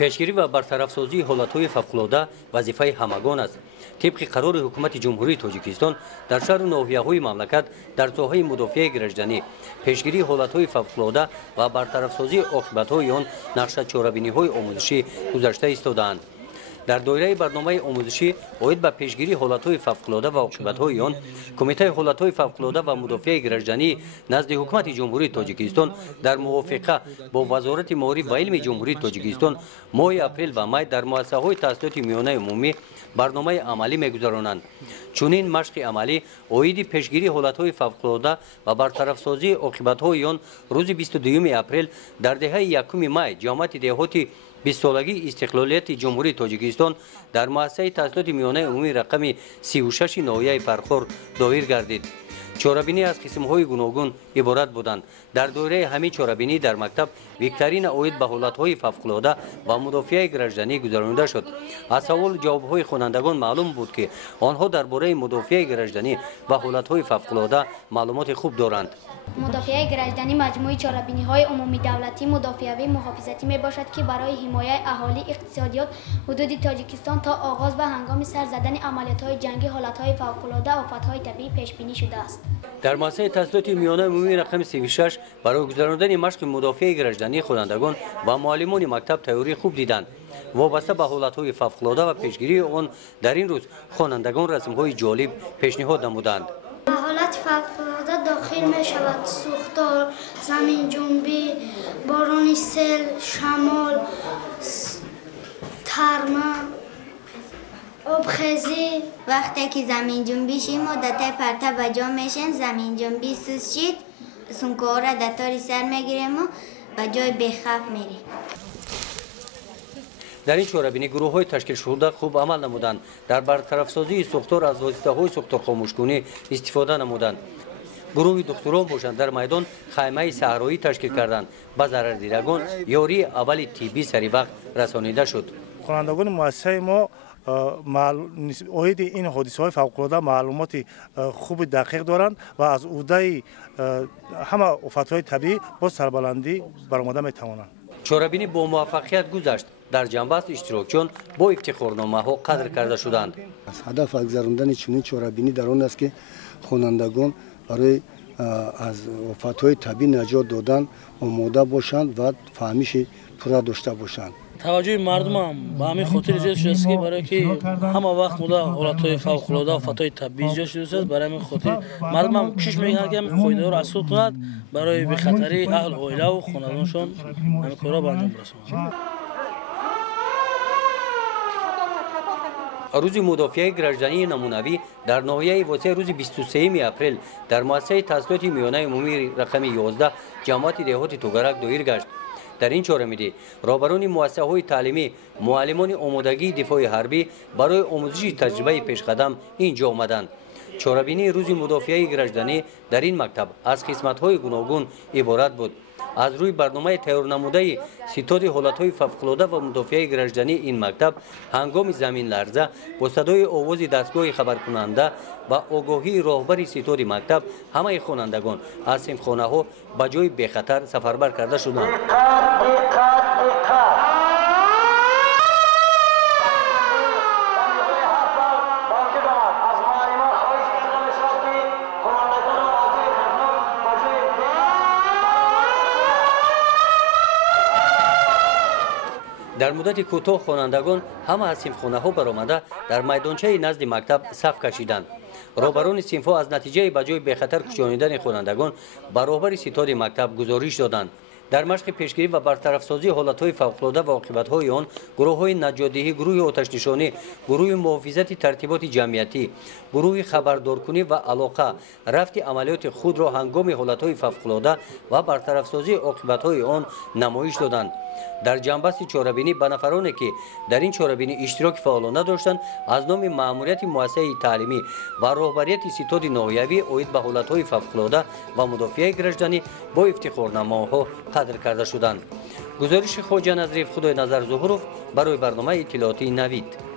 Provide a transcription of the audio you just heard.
пешгирӣ ва бартарафсозии ҳолатҳои фавқулода вазифаи ҳамагон аст. طبق قرار حکومت جمهوری تاجیکستان در شهر و ناحیه‌های مملکت در ساحه مدافع گردشدنی پیشگیری حالت‌های فوق‌العاده و برطرف‌سازی عاقبت‌های آن نقشه چاره‌بینی‌های آموزشی گذاشته ایستاده‌اند. در دایره برنامه آموزشی اوید به پیشگیری حالت‌های فوق‌العاده و عاقبت‌های آن کمیته حالت‌های فوق‌العاده و مدافع گردشدنی نزد حکومت جمهوری تاجیکستان در موافقه با وزارت معارف و علم جمهوری تاجیکستان ماه اپریل و مای در مؤسسه‌های تحصیلات میانه عمومی برنامه عملی می‌گذرانند. چنین مشق عملی اوید پیشگیری حالت‌های فوق‌العاده و برطرف‌سازی عاقبت‌های آن روز 22 اپریل در دهه 1 مای جامعه دهاتی 20 سالگی استقلالیت جمهوری تاجیکستان در مؤسسه تحصیلات میانه عمومی رقم 36 ناحیه فرخور دایر گردید. چاره‌بینی از قسم‌های گوناگون عبارت بودند. در دوره همین چاره‌بینی در مکتب ویکتورین اوید به حالت‌های فوق‌العاده و مدافع گردشدنی گذرانده شد. از سوال جواب‌های خوانندگان معلوم بود که آنها درباره مدافع گردشدنی و حالت‌های فوق‌العاده معلومات خوب دارند. مدافع گردشدنی مجموعه چاره‌بینی‌های عمومی دولتی مدافعی محافظتی میباشد که برای حمایت اهالی اقتصادیات حدود تاجیکستان تا آغاز و هنگام سر زدن عملیات‌های جنگی حالت‌های فوق‌العاده و آفت‌های طبیعی پیش بینی شده است. در مؤسسه تحصیلات میانه عمومی رقم 36 برای گذراندن مشق مدافع گردشدنی خوانندگان و معلمان مکتب تئوری خوب دیدند. وابسته به حالت‌های فوق‌العاده و پیشگیری آن در این روز خوانندگان رسم‌های جالب پیشنهاد نمودند. حالت فوق‌العاده داخل می شود سوختار، زمین جنبی، باران سیل، شمال، ترما، آبخیزی. وقتی که زمین جنبی شی مدت پرتاب به جا میشن زمین جنبی سوز شید سونکار را دتاری سر میگیریم و به جای بخف میریم. در این چاره‌بینی گروه‌های تشکیل شده خوب عمل نمودند. در برطرف‌سازی سوختار از واسطه‌های سوختار خاموش‌کنی استفاده نمودند. گروه دکتران باشند در میدان خیمه صحرایی تشکیل کردند. به ضرردیدگان یاری اول طبی سری وقت رسانیده شد. خوانندگان مؤسسه ما اوید این حادثه‌های فوق‌العاده معلومات خوب دقیق دارند و از عهده همه آفت‌های طبیعی با سربلندی برآمده می‌توانند. چاره‌بینی با موفقیت گذشت. در جنبست اشتراکچیان با افتخارنامه‌ها قدر کرده شدند. هدف از گذراندن چنین چاره‌بینی در آن است که خوانندگان برای از آفت‌های طبیعی نجات دادن آماده باشند و فهمیش پورا داشته باشند. توجه مردم هم به همین خاطر ایجاد شده است که برای که همه وقت مورد حالت‌های فوق‌العاده و آفت‌های طبیعی ایجاد شده است. برای همین خاطر مردم هم کوشش می‌کنند که همین قاعده را رعایت کنند برای بخطری اهل عائله و خانواده‌شان همین کارا به انجام برسانند. روز مدافع گردشدنی نمونوی در ناحیه واسه روز 23 اپریل در مؤسسه تحصیلات میانه عمومی رقم 11 جماعت دهات توگرک دایر گشت. در این چهاره‌بینی رهبران مؤسسه‌های تعلیمی معلمان آمادگی دفاع حربی برای آموزش تجربه پیشقدم اینجا آمدند. چهاره‌بینی روز مدافع گردشدنی در این مکتب از قسمت‌های گوناگون عبارت بود. از روی برنامه تیار نموده ستاد حالت‌های فوق‌العاده و مدافع گردشدنی این مکتب هنگام زمین لرزه با صدای آواز دستگاه خبرکننده و آگاهی راهبر ستاد مکتب همه خوانندگان از صنفخانه‌ها به جای بخطر سفربر کرده شدند. در مدت کوتاه خوانندگان همه از صنفخانه‌ها برآمده در میدانچه نزد مکتب صف کشیدند. رهبران صنف‌ها از نتیجه به جای بخطر کشانیدن خوانندگان به راهبر ستاد مکتب گزارش دادند. در مشق پیشگیری و برطرف‌سازی حالت‌های فوق‌العاده و عاقبت‌های آن گروه‌های نجات‌دهی، گروه آتش‌نشانی، گروه محافظت ترتیبات جمعیتی، گروه خبردارکنی و علاقه رفت عملیات خود را هنگام حالت‌های فوق‌العاده و برطرف‌سازی عاقبت‌های آن نمایش دادند. در جنبست چهاره‌بینی به نفرانی که در این چهاره‌بینی اشتراک فعالانه داشتند از نام مأموریت مؤسسه تعلیمی و رهبریت ستاد ناحیوی اوید به حالت‌های فوق‌العاده و مدافع گردشدنی با افتخارنامه‌ها قدر کرده شدند. گزارش خواجه نظریف خدای نظر ظهورов برای برنامه اطلاعاتی نوید.